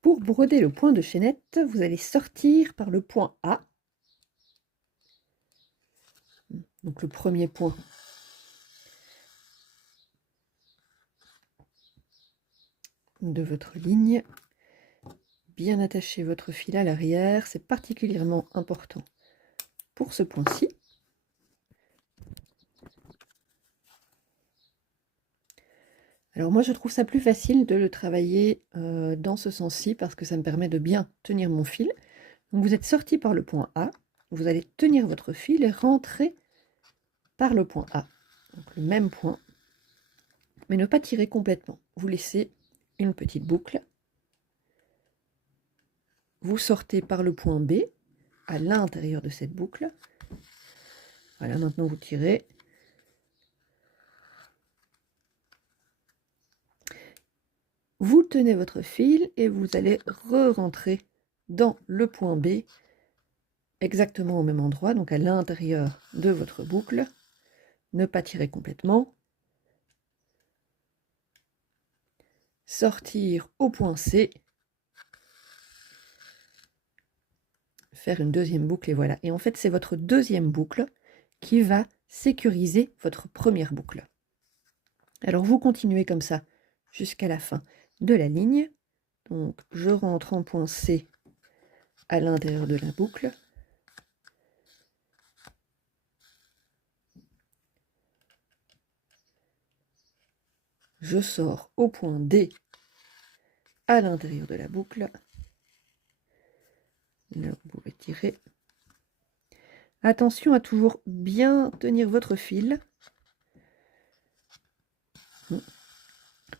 Pour broder le point de chaînette, vous allez sortir par le point A. Donc le premier point de votre ligne. Bien attacher votre fil à l'arrière, c'est particulièrement important pour ce point-ci. Alors moi je trouve ça plus facile de le travailler dans ce sens-ci parce que ça me permet de bien tenir mon fil. Donc vous êtes sorti par le point A, vous allez tenir votre fil et rentrer par le point A. Donc le même point, mais ne pas tirer complètement. Vous laissez une petite boucle. Vous sortez par le point B à l'intérieur de cette boucle. Voilà, maintenant vous tirez. Vous tenez votre fil et vous allez re-rentrer dans le point B, exactement au même endroit, donc à l'intérieur de votre boucle. Ne pas tirer complètement. Sortir au point C. Faire une deuxième boucle et voilà. Et en fait, c'est votre deuxième boucle qui va sécuriser votre première boucle. Alors, vous continuez comme ça jusqu'à la fin de la ligne. Donc, je rentre en point C à l'intérieur de la boucle. Je sors au point D à l'intérieur de la boucle. Là, vous pouvez tirer. Attention à toujours bien tenir votre fil.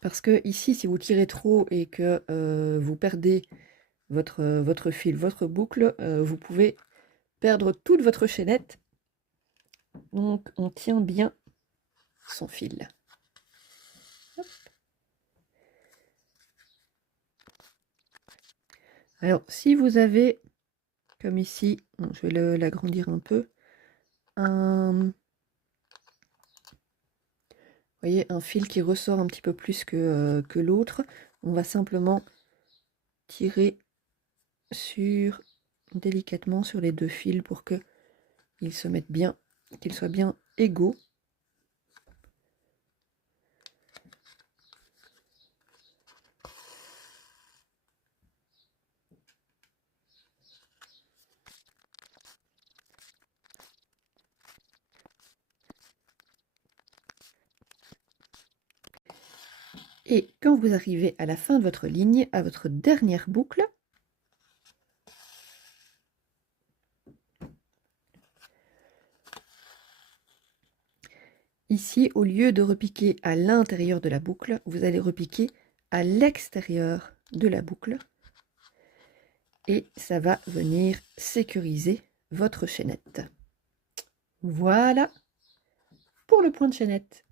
Parce que ici, si vous tirez trop et que vous perdez votre fil, votre boucle, vous pouvez perdre toute votre chaînette. Donc, on tient bien son fil. Hop. Alors, si vous avez, comme ici, je vais l'agrandir un peu, vous voyez, un fil qui ressort un petit peu plus que l'autre, on va simplement tirer délicatement sur les deux fils pour qu'ils se mettent bien, qu'ils soient bien égaux. Et quand vous arrivez à la fin de votre ligne, à votre dernière boucle, ici, au lieu de repiquer à l'intérieur de la boucle, vous allez repiquer à l'extérieur de la boucle. Et ça va venir sécuriser votre chaînette. Voilà pour le point de chaînette.